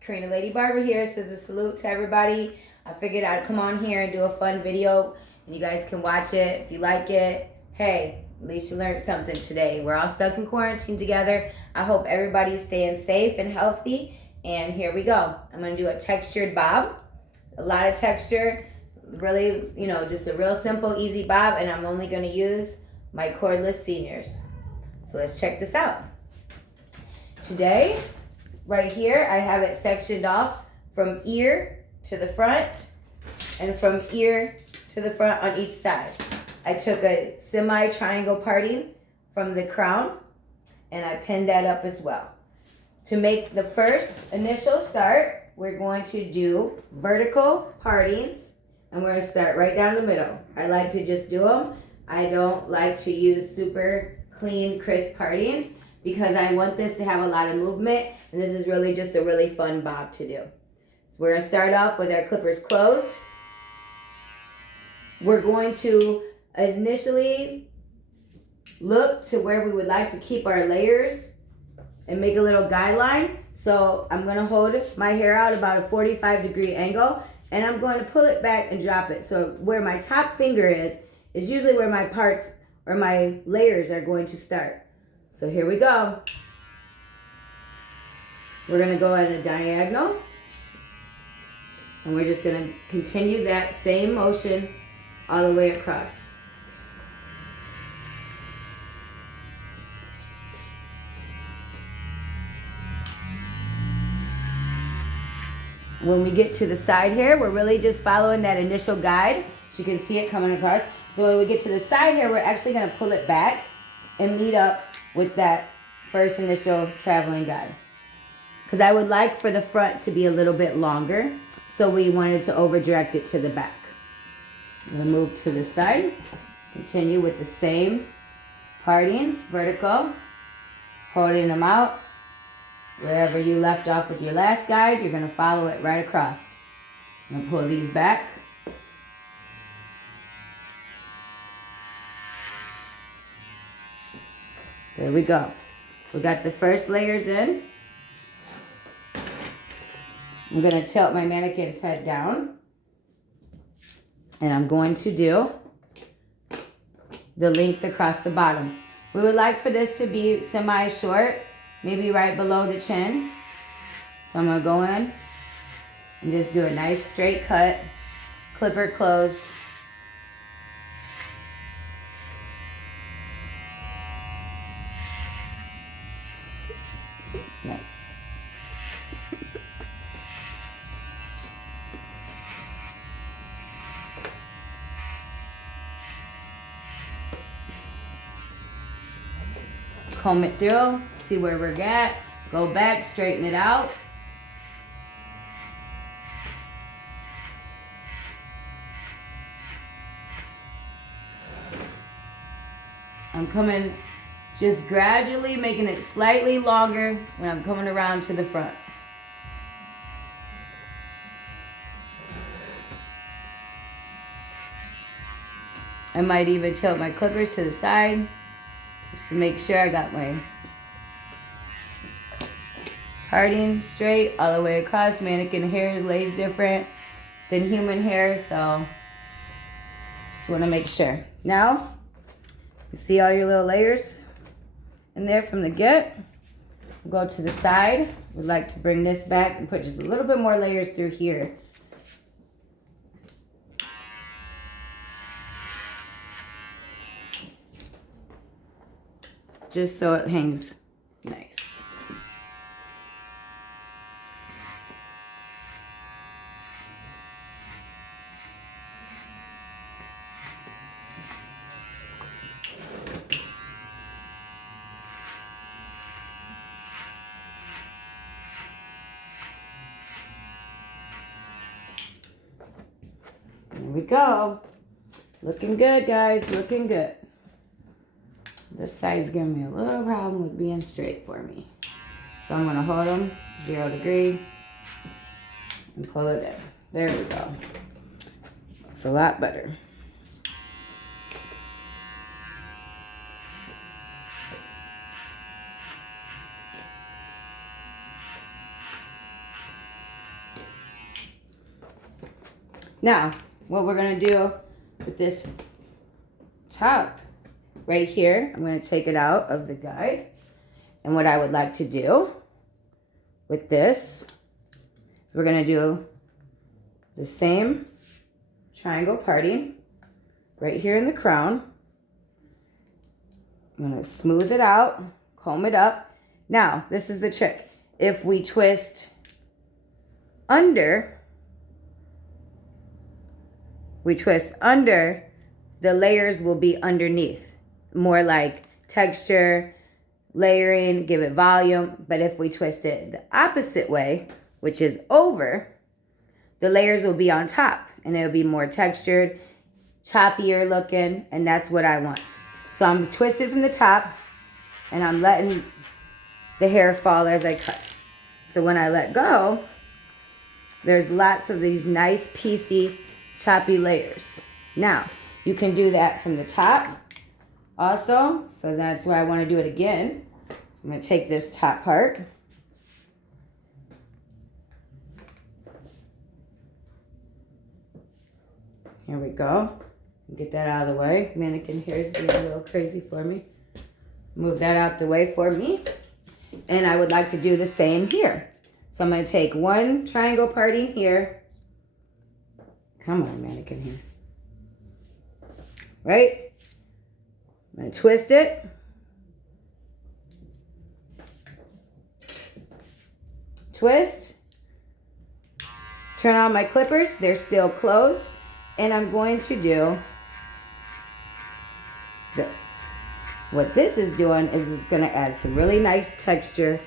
Karina Lady Barber here. Says a salute to everybody. I figured I'd come on here and do a fun video and you guys can watch it. If you like it, hey, at least you learned something today. We're all stuck in quarantine together. I hope everybody's staying safe and healthy. And here we go. I'm going to do a textured bob. A lot of texture. Really, just a real simple, easy bob. And I'm only going to use my cordless seniors. So let's check this out. Today, right here, I have it sectioned off from ear to the front and from ear to the front on each side. I took a semi-triangle parting from the crown and I pinned that up as well. To make the first initial start, we're going to do vertical partings and we're going to start right down the middle. I like to just do them. I don't like to use super clean, crisp partings because I want this to have a lot of movement, and this is really just a really fun bob to do. So we're going to start off with our clippers closed. We're going to initially look to where we would like to keep our layers and make a little guideline. So I'm going to hold my hair out about a 45-degree angle, and I'm going to pull it back and drop it. So where my top finger is usually where my parts or my layers are going to start. So here we go. We're going to go at a diagonal. And we're just going to continue that same motion all the way across. When we get to the side here, we're really just following that initial guide. So you can see it coming across. So when we get to the side here, we're actually going to pull it back and meet up with that first initial traveling guide. Because I would like for the front to be a little bit longer, so we wanted to over direct it to the back. I'm going to move to the side, continue with the same partings, vertical, holding them out. Wherever you left off with your last guide, you're going to follow it right across. I'm going to pull these back. There we go. We got the first layers in. I'm going to tilt my mannequin's head down. And I'm going to do the length across the bottom. We would like for this to be semi-short, maybe right below the chin. So I'm going to go in and just do a nice straight cut, clipper closed. Nice. Comb it through, see where we're at, go back, straighten it out. I'm coming just gradually making it slightly longer when I'm coming around to the front. I might even tilt my clippers to the side just to make sure I got my parting straight all the way across. Mannequin hair lays different than human hair, so just want to make sure. Now, you see all your little layers in there from the get. We'll go to the side. We'd like to bring this back and put just a little bit more layers through here. Just so it hangs nice. There we go. Looking good, guys. Looking good. This side's giving me a little problem with being straight for me. So I'm going to hold them 0 degree and pull it in. There we go. It's a lot better. Now, what we're going to do with this top right here, I'm going to take it out of the guide. And what I would like to do with this, we're going to do the same triangle parting right here in the crown. I'm going to smooth it out, comb it up. Now, this is the trick. If we twist under, the layers will be underneath. More like texture, layering, give it volume. But if we twist it the opposite way, which is over, the layers will be on top. And it'll be more textured, choppier looking. And that's what I want. So I'm twisted from the top. And I'm letting the hair fall as I cut. So when I let go, there's lots of these nice piecey, choppy layers. Now, you can do that from the top also. So that's why I want to do it again. I'm going to take this top part. Here we go. Get that out of the way. Mannequin hair is being a little crazy for me. Move that out the way for me. And I would like to do the same here. So I'm going to take one triangle parting here. Come on, mannequin here. Right? I'm going to twist it. Twist. Turn on my clippers. They're still closed. And I'm going to do this. What this is doing is it's going to add some really nice texture.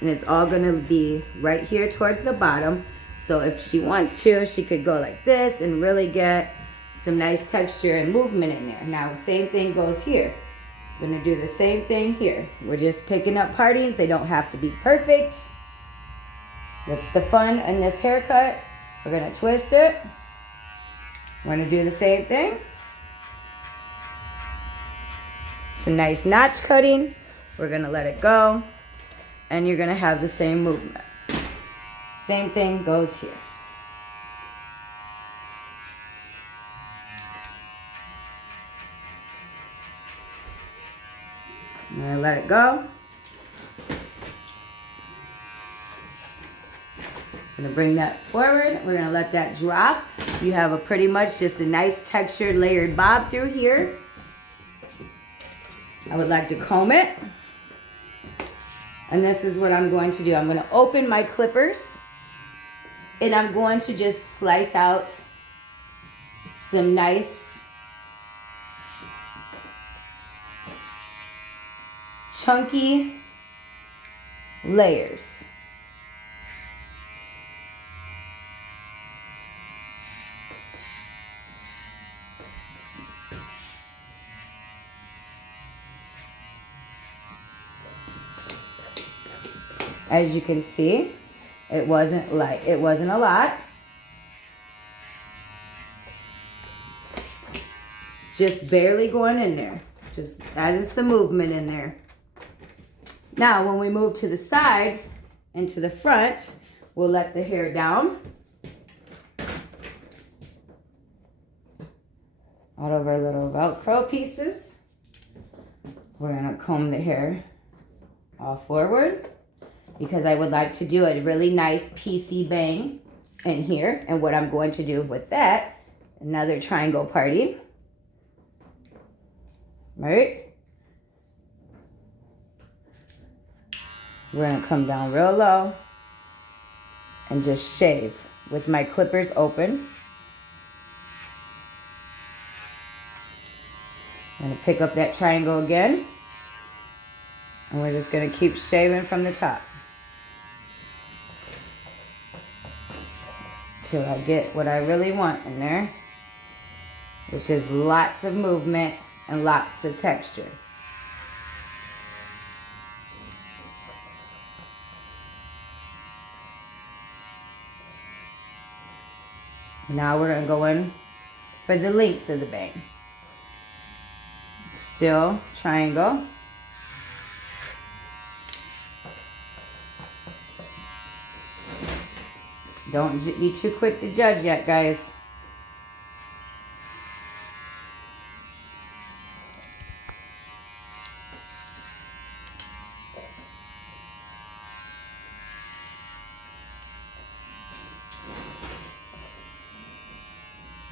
And it's all going to be right here towards the bottom. So if she wants to, she could go like this and really get some nice texture and movement in there. Now, same thing goes here. I'm going to do the same thing here. We're just picking up partings. They don't have to be perfect. That's the fun in this haircut. We're going to twist it. We're going to do the same thing. Some nice notch cutting. We're going to let it go. And you're going to have the same movement. Same thing goes here. I'm going to let it go. I'm going to bring that forward. We're going to let that drop. You have a pretty much just a nice textured layered bob through here. I would like to comb it. And this is what I'm going to do. I'm going to open my clippers. And I'm going to just slice out some nice chunky layers. As you can see, it wasn't a lot. Just barely going in there. Just adding some movement in there. Now, when we move to the sides and to the front, we'll let the hair down. Out of our little Velcro pieces. We're going to comb the hair all forward, because I would like to do a really nice piecey bang in here. And what I'm going to do with that, another triangle parting. Right? We're going to come down real low and just shave with my clippers open. I'm going to pick up that triangle again. And we're just going to keep shaving from the top. Till I get what I really want in there, which is lots of movement and lots of texture. Now we're going to go in for the length of the bang. Still triangle. Don't be too quick to judge yet, guys.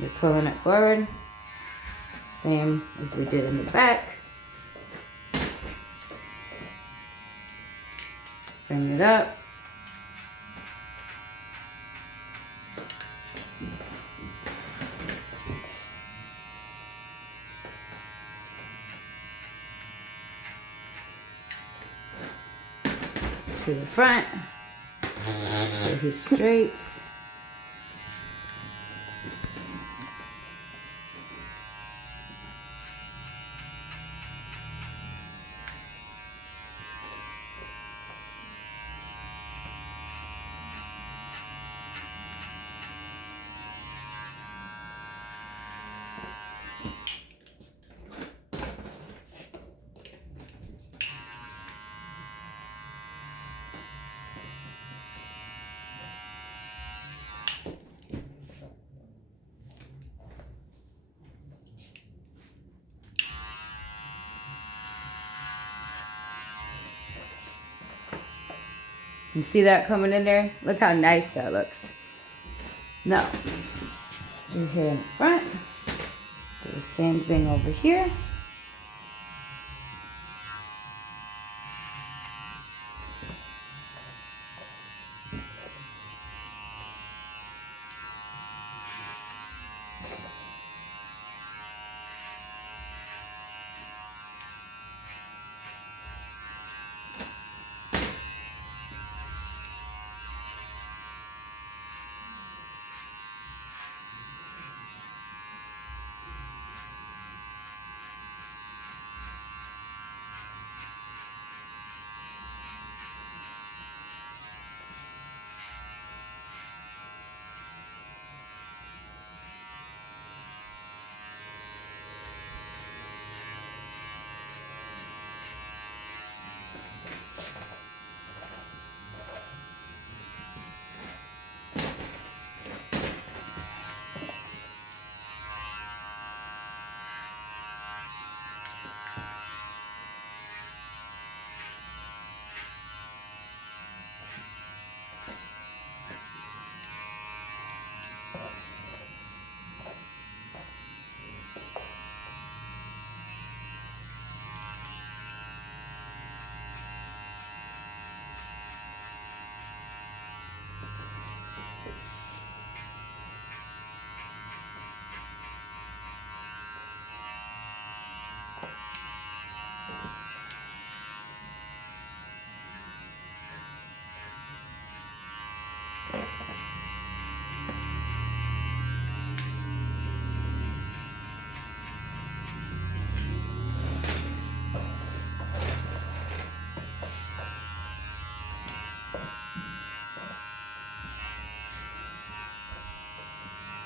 You're pulling it forward. Same as we did in the back. Bring it up. To the front. So he's straight. You see that coming in there? Look how nice that looks. Now, do here in the front. Do the same thing over here.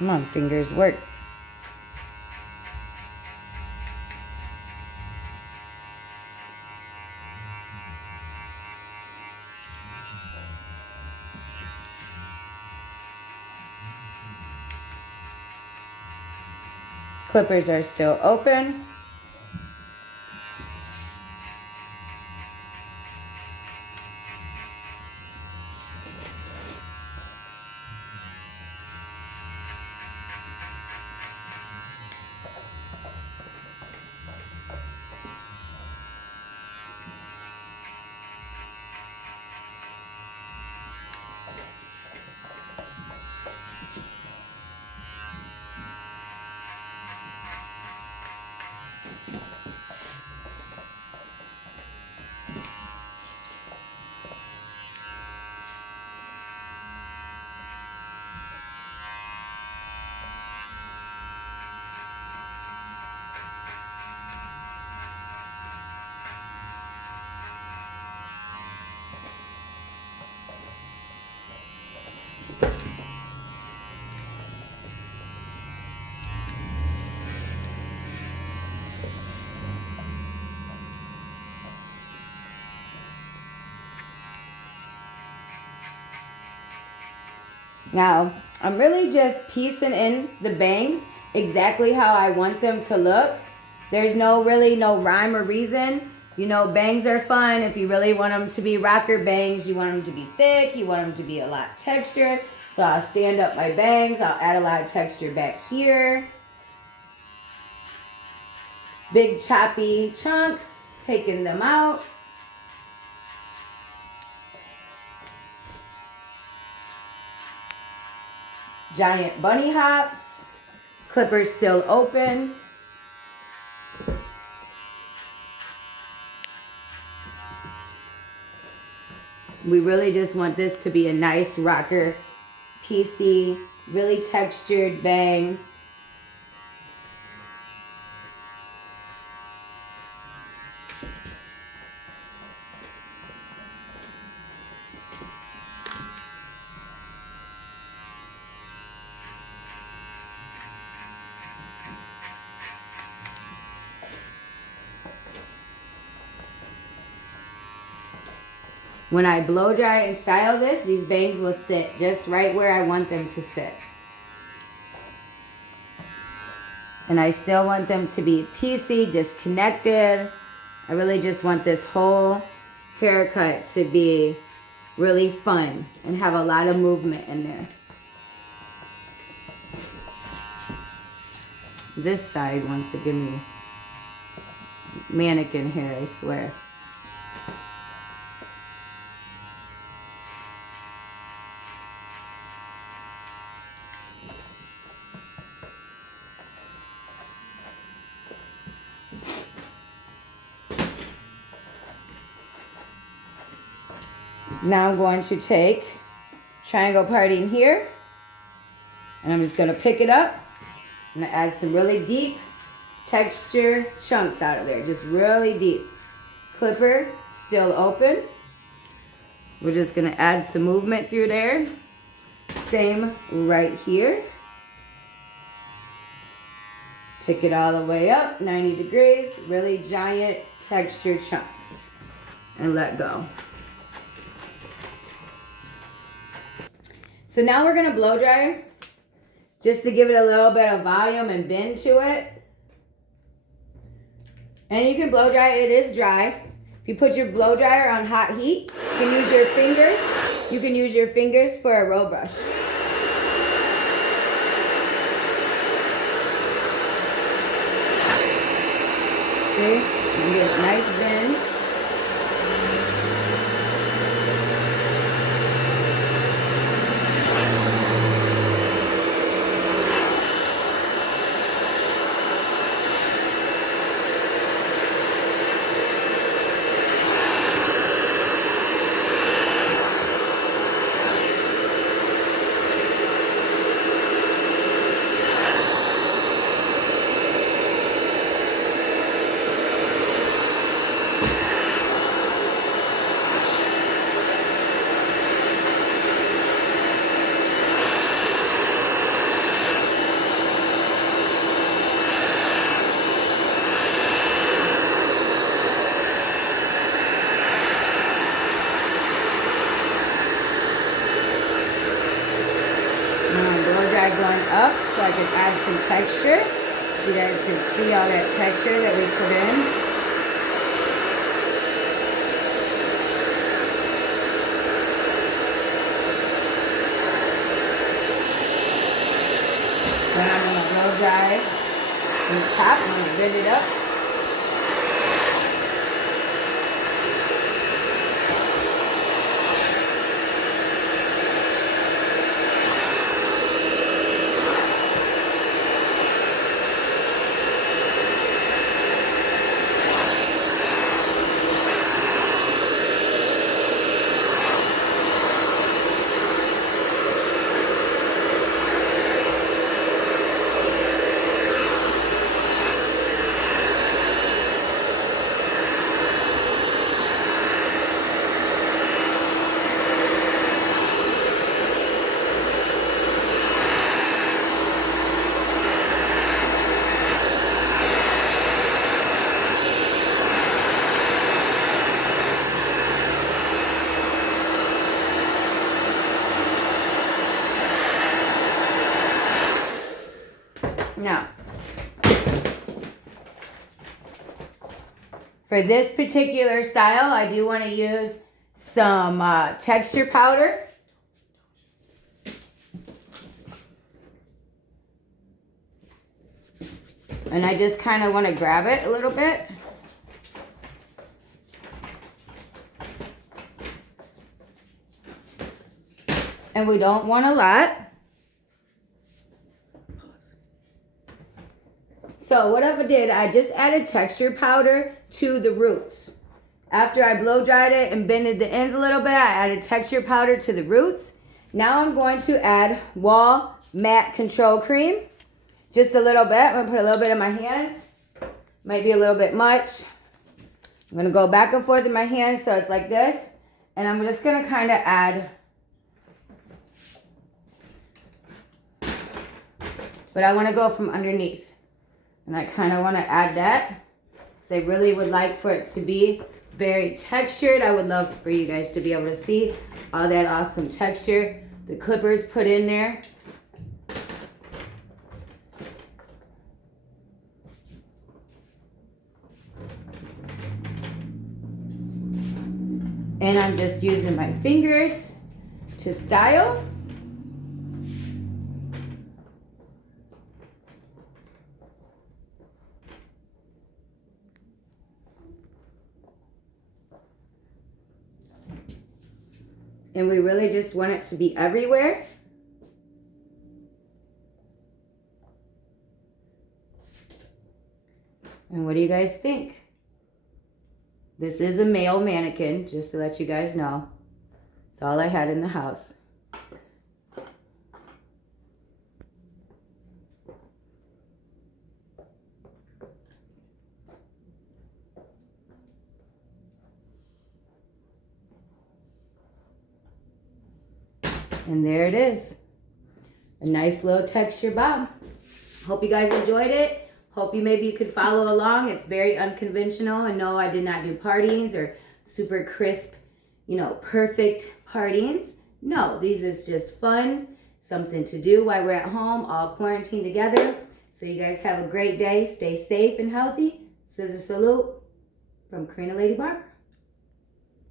Come on, fingers, work. Clippers are still open. Now, I'm really just piecing in the bangs exactly how I want them to look. There's no rhyme or reason. You know, bangs are fun. If you really want them to be rocker bangs, you want them to be thick, you want them to be a lot textured. So I'll stand up my bangs. I'll add a lot of texture back here. Big choppy chunks, taking them out. Giant bunny hops. Clippers still open. We really just want this to be a nice rocker, piecey, really textured bang. When I blow dry and style this, these bangs will sit just right where I want them to sit. And I still want them to be piecey, disconnected. I really just want this whole haircut to be really fun and have a lot of movement in there. This side wants to give me mannequin hair, I swear. Now I'm going to take triangle parting here, and I'm just going to pick it up. I'm going to add some really deep texture chunks out of there, just really deep. Clipper still open. We're just going to add some movement through there. Same right here. Pick it all the way up, 90 degrees, really giant texture chunks, and let go. So now we're gonna blow dry, just to give it a little bit of volume and bend to it. And you can blow dry, it is dry. If you put your blow dryer on hot heat, you can use your fingers. You can use your fingers for a roll brush. See, you get a nice bend. Going up so I can add some texture. You guys can see all that texture that we put in. Then I'm going to blow dry from the top. I'm going to bend it up. Now, for this particular style, I do want to use some texture powder. And I just kind of want to grab it a little bit. And we don't want a lot. So what I did, I just added texture powder to the roots. After I blow dried it and bended the ends a little bit, I added texture powder to the roots. Now I'm going to add Wall Matte Control Cream. Just a little bit. I'm going to put a little bit in my hands. Might be a little bit much. I'm going to go back and forth in my hands so it's like this. And I'm just going to kind of add. But I want to go from underneath. And I kind of want to add that. Because I really would like for it to be very textured. I would love for you guys to be able to see all that awesome texture the clippers put in there. And I'm just using my fingers to style. And we really just want it to be everywhere. And what do you guys think? This is a male mannequin, just to let you guys know. It's all I had in the house. And there it is. A nice low texture bob. Hope you guys enjoyed it. Hope maybe you could follow along. It's very unconventional. And no, I did not do partings or super crisp, perfect partings. No, these is just fun. Something to do while we're at home, all quarantined together. So you guys have a great day. Stay safe and healthy. Scissor salute from Karina Lady Barber.